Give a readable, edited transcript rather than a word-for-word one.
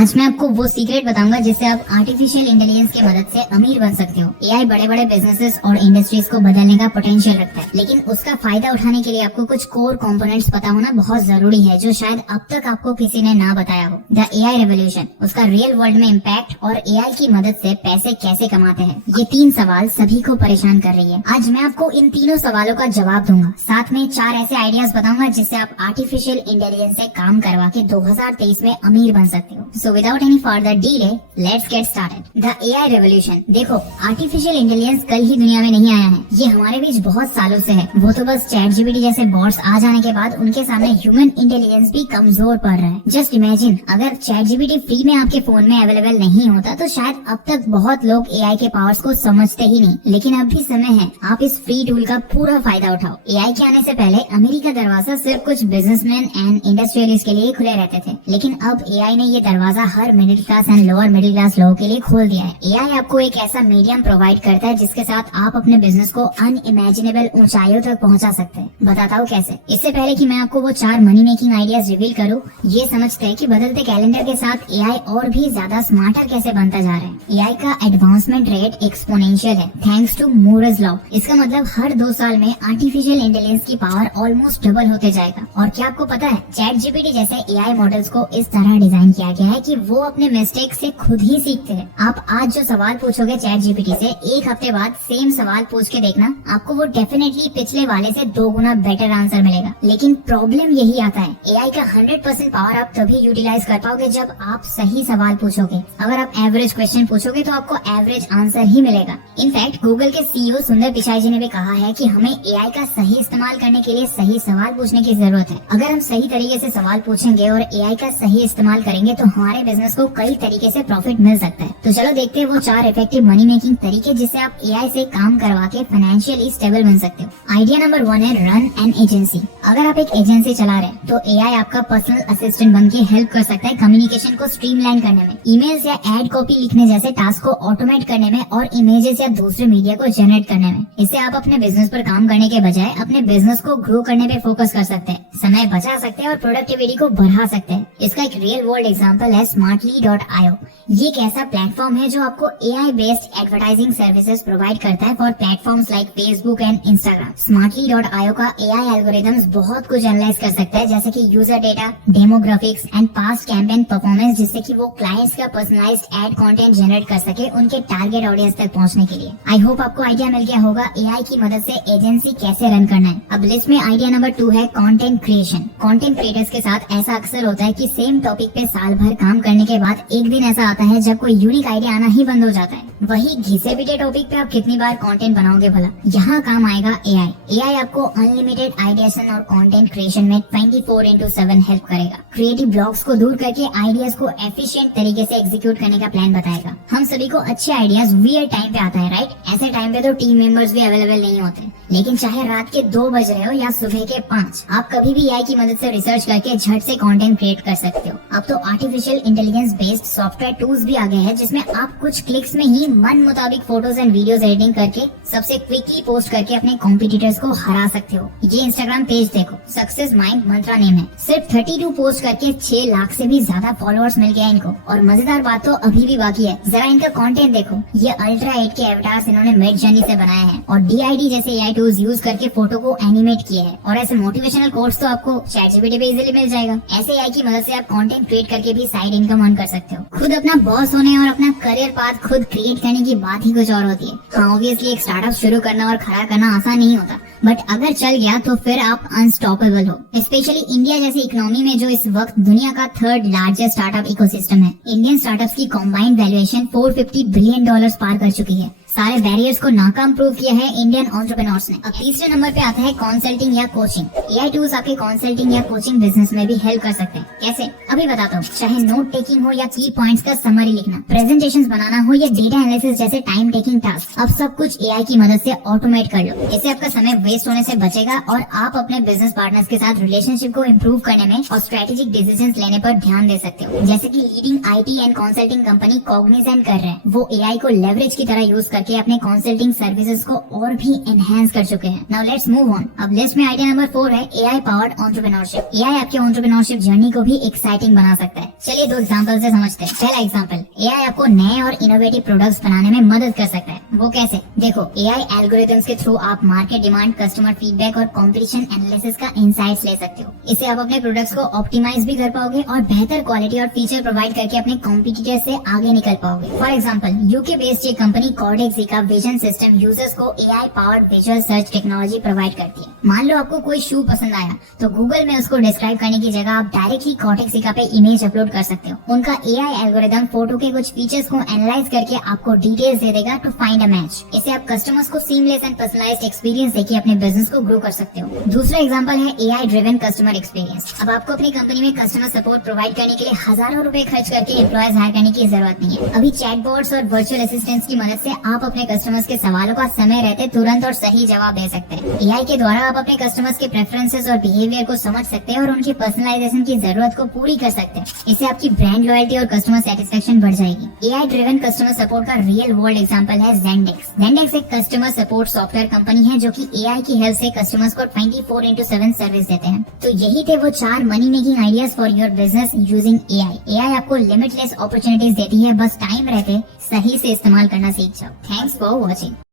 आज मैं आपको वो सीक्रेट बताऊंगा जिससे आप आर्टिफिशियल इंटेलिजेंस की मदद से अमीर बन सकते हो। एआई बड़े बड़े बिजनेसेस और इंडस्ट्रीज को बदलने का पोटेंशियल रखता है, लेकिन उसका फायदा उठाने के लिए आपको कुछ कोर कंपोनेंट्स पता होना बहुत जरूरी है जो शायद अब तक आपको किसी ने ना बताया हो। द एआई रेवोल्यूशन, उसका रियल वर्ल्ड में इम्पैक्ट और एआई की मदद से पैसे कैसे कमाते हैं, ये 3 सवाल सभी को परेशान कर रही है। आज मैं आपको इन तीनों सवालों का जवाब दूंगा, साथ में 4 ऐसे आइडियाज बताऊंगा जिससे आप आर्टिफिशियल इंटेलिजेंस से काम करवा के 2023 में अमीर बन सकते हो। So without any further delay, let's get started. The AI revolution. देखो, आर्टिफिशियल इंटेलिजेंस कल ही दुनिया में नहीं आया है, ये हमारे बीच बहुत सालों से है। वो तो बस चैट जीपीटी जैसे बॉट्स आ जाने के बाद उनके सामने ह्यूमन इंटेलिजेंस भी कमजोर पड़ रहा है। जस्ट इमेजिन, अगर चैट जीपीटी फ्री में आपके फोन में अवेलेबल नहीं होता तो शायद अब तक बहुत लोग एआई के पावर्स को समझते ही नहीं। लेकिन अब भी समय है, आप इस फ्री टूल का पूरा फायदा उठाओ। एआई के आने से पहले अमेरिका दरवाजा सिर्फ कुछ बिजनेसमैन एंड इंडस्ट्रियलिस्ट के लिए खुले रहते थे, लेकिन अब एआई ने ये दरवाजा हर middle class and lower middle class लोगों के लिए खोल दिया है। एआई आपको एक ऐसा मीडियम प्रोवाइड करता है जिसके साथ आप अपने बिजनेस को अनइमेजिनेबल ऊंचाइयों तक पहुंचा सकते हैं। बताता हूँ कैसे। इससे पहले कि मैं आपको वो 4 मनी मेकिंग आइडियाज रिवील करूँ, ये समझते हैं कि बदलते कैलेंडर के साथ एआई और भी ज्यादा स्मार्टर कैसे बनता जा रहा है। एआई का एडवांसमेंट रेट एक्सपोनेंशियल है थैंक्स टू मूरस लॉ। इसका मतलब हर 2 साल में आर्टिफिशियल इंटेलिजेंस की पावर ऑलमोस्ट डबल होते जाएगा। और क्या आपको पता है, चैट जीपीटी जैसे एआई मॉडल्स को इस तरह डिजाइन किया गया है कि वो अपने मिस्टेक से खुद ही सीखते हैं। आप आज जो सवाल पूछोगे चैट जीपीटी से, 1 हफ्ते बाद सेम सवाल पूछ के देखना, आपको वो डेफिनेटली पिछले वाले से 2 गुना बेटर आंसर मिलेगा। लेकिन प्रॉब्लम यही आता है, एआई का 100% पावर आप तभी यूटिलाइज कर पाओगे जब आप सही सवाल पूछोगे। अगर आप एवरेज क्वेश्चन पूछोगे तो आपको एवरेज आंसर ही मिलेगा। इनफैक्ट गूगल के सीईओ सुंदर पिचाई जी ने भी कहा है कि हमें एआई का सही इस्तेमाल करने के लिए सही सवाल पूछने की जरूरत है। अगर हम सही तरीके से सवाल पूछेंगे और एआई का सही इस्तेमाल करेंगे तो हमारे बिजनेस को कई तरीके से प्रॉफिट मिल सकता है। तो चलो देखते हैं वो 4 इफेक्टिव मनी मेकिंग तरीके जिससे आप एआई से काम करवा के फाइनेंशियली स्टेबल बन सकते हो। आइडिया नंबर 1 है रन एन एजेंसी। अगर आप एक एजेंसी चला रहे हैं तो एआई आपका पर्सनल असिस्टेंट बन के हेल्प कर सकता है कम्युनिकेशन को स्ट्रीमलाइन करने में, ईमेल्स या एड कॉपी लिखने जैसे टास्क को ऑटोमेट करने में और इमेजेस या दूसरे मीडिया को जनरेट करने में। इससे आप अपने बिजनेस पर काम करने के बजाय अपने बिजनेस को ग्रो करने पे फोकस कर सकते हैं, समय बचा सकते हैं और प्रोडक्टिविटी को बढ़ा सकते हैं। इसका एक रियल वर्ल्ड एग्जांपल है smartly.io। ये एक ऐसा प्लेटफॉर्म है जो आपको AI based advertising services provide करता है for platforms like Facebook and Instagram. smartly.io का एआई एल्गोरिथम्स बहुत कुछ एनालाइज कर सकता है, जैसे कि user data, demographics and past campaign performance, जिससे कि वो क्लाइंट्स का पर्सनलाइज्ड एड कंटेंट जनरेट कर सके उनके टारगेट ऑडियंस तक पहुंचने के लिए। आई होप आपको आइडिया मिल गया होगा एआई की मदद से एजेंसी कैसे रन करना है। अब लिस्ट में आइडिया नंबर 2 है कंटेंट क्रिएशन। कंटेंट क्रिएटर्स के साथ ऐसा अक्सर होता है कि सेम टॉपिक पे साल भर काम करने के बाद एक दिन ऐसा आता है जब कोई यूनिक आइडिया आना ही बंद हो जाता है। वही घिसे पिटे टॉपिक पे आप कितनी बार कंटेंट बनाओगे भला। यहाँ काम आएगा एआई। एआई आपको अनलिमिटेड आइडियाशन और कंटेंट क्रिएशन में 24/7 हेल्प करेगा। क्रिएटिव ब्लॉक्स को दूर करके आइडियाज को एफिशिएंट तरीके से एग्जीक्यूट करने का प्लान बताएगा। हम सभी को अच्छे आइडियाज वियर्ड टाइम पे आता है, राइट? ऐसे टाइम पे तो टीम मेंबर्स भी अवेलेबल नहीं होते, लेकिन चाहे रात के 2 बज रहे हो या सुबह के 5, आप कभी भी एआई की मदद से रिसर्च करके झट से कंटेंट क्रिएट कर सकते हो। अब तो artificial intelligence based software tools भी आ गए हैं जिसमें आप कुछ क्लिक्स में ही मन मुताबिक फोटोज एंड वीडियोस एडिटिंग करके सबसे क्विकली पोस्ट करके अपने कॉम्पिटिटर्स को हरा सकते हो। ये इंस्टाग्राम पेज देखो, सक्सेस माइंड मंत्रा नेम है। सिर्फ 32 पोस्ट करके 6 लाख से भी ज्यादा फॉलोअर्स मिल गया इनको। और मजेदार बात तो अभी भी बाकी है, जरा इनका कंटेंट देखो। ये अल्ट्रा 8 के एवटार्स इन्होंने मिड जर्नी से बनाए हैं और DID जैसे एआई टूल्स यूज करके फोटो को एनिमेट किए हैं। और ऐसे मोटिवेशनल कोट्स तो आपको चैट जीपीटी पे इजीली मिल जाएगा। ऐसे एआई की मदद से आप कंटेंट क्रिएट करके भी साइड इनकम अर्न कर सकते हो। खुद अपना बॉस होने और अपना करियर पाथ खुद क्रिएट करने की बात ही कुछ और होती है। हाँ, ऑब्वियसली एक स्टार्टअप शुरू करना और खड़ा करना आसान नहीं होता, बट अगर चल गया तो फिर आप अनस्टॉपेबल हो। स्पेशली इंडिया जैसी इकोनॉमी में जो इस वक्त दुनिया का 3rd लार्जेस्ट स्टार्टअप इकोसिस्टम है। इंडियन स्टार्टअप्स की कॉम्बाइंड वैल्यूएशन $450 बिलियन पार कर चुकी है। सारे बैरियर्स को नाकाम प्रूव किया है इंडियन एंटरप्रेन्योर्स ने। अब तीसरे नंबर पे आता है कंसल्टिंग या कोचिंग। एआई टूल्स आपके कंसल्टिंग या कोचिंग बिजनेस में भी हेल्प कर सकते हैं। कैसे, अभी बताता हूँ। चाहे नोट टेकिंग हो या की पॉइंट्स का समरी लिखना, प्रेजेंटेशंस बनाना हो या डेटा एनालिसिस जैसे टाइम टेकिंग टास्क, अब सब कुछ एआई की मदद से ऑटोमेट कर लो। इससे आपका समय वेस्ट होने से बचेगा और आप अपने बिजनेस पार्टनर्स के साथ रिलेशनशिप को इम्प्रूव करने में और स्ट्रेटेजिक डिसीजंस लेने पर ध्यान दे सकते हो। जैसे कि leading IT and consulting company Cognizant कर रहे हैं, वो एआई को लेवरेज की तरह यूज करके अपने कंसल्टिंग सर्विसेज को और भी एनहेंस कर चुके हैं। Now let's move on. अब लिस्ट में आइडिया नंबर 4 है एआई पावर्ड एंटरप्रेन्योरशिप। एआई आपके एंटरप्रेन्योरशिप जर्नी को भी एक्साइटिंग बना सकता है। चलिए 2 एग्जांपल से समझते हैं। पहला एग्जांपल, एआई आपको नए और इनोवेटिव प्रोडक्ट्स बनाने में मदद कर सकता है। वो कैसे? देखो, एआई एल्गोरिथम्स के थ्रू आप मार्केट डिमांड, कस्टमर फीडबैक और कंपटीशन एनालिसिस का इंसाइट्स ले सकते हो। इससे आप अपने प्रोडक्ट्स को ऑप्टिमाइज भी कर पाओगे और बेहतर क्वालिटी और फीचर प्रोवाइड करके अपने कॉम्पिटिटर से आगे निकल पाओगे। फॉर एग्जाम्पल, यूके बेस्ड एक कंपनी कॉर्डेक्सी का विजन सिस्टम यूजर्स को AI powered visual search technology provide करती है। मान लो आपको कोई शू पसंद आया तो गूगल में उसको डिस्क्राइब करने की जगह आप डायरेक्टली कॉर्डेक्सी पे इमेज अपलोड कर सकते हो। उनका एआई एल्गोरिथम फोटो के कुछ फीचर्स को एनालाइज करके आपको डिटेल्स दे देगा टू फाइंड अ मैच। इससे आप कस्टमर्स को सीमलेस एंड पर्सनलाइज्ड एक्सपीरियंस देके अपने बिजनेस को ग्रो कर सकते हो। दूसरा एग्जांपल है एआई ड्रिवन कस्टमर एक्सपीरियंस। अब आपको अपनी कंपनी में कस्टमर सपोर्ट प्रोवाइड करने के लिए हजारों रुपए खर्च करके एम्प्लॉयज हायर करने की जरूरत नहीं है। अभी चैटबॉट्स और वर्चुअल असिस्टेंट्स की मदद से आप अपने कस्टमर्स के सवालों का समय रहते तुरंत और सही जवाब दे सकते हैं। एआई के द्वारा आप अपने कस्टमर्स के प्रेफरेंसेस और बिहेवियर को समझ सकते हैं और उनकी पर्सनलाइजेशन की जरूरत को पूरी कर सकते हैं। इससे आपकी ब्रांड लॉयल्टी और कस्टमर सेटिस्फेक्शन बढ़ जाएगी। एआई ड्रिवन कस्टमर सपोर्ट का रियल वर्ल्ड एग्जांपल है Zendesk। Zendesk एक कस्टमर सपोर्ट सॉफ्टवेयर कंपनी है जो कि एआई की हेल्प से कस्टमर्स को 24/7 सर्विस देते हैं। तो यही थे वो 4 money making ideas for your business using AI. AI आपको लिमिटलेस अपॉर्चुनिटीज देती है, बस टाइम रहते सही से इस्तेमाल करना सीख जाओ। Thanks for watching.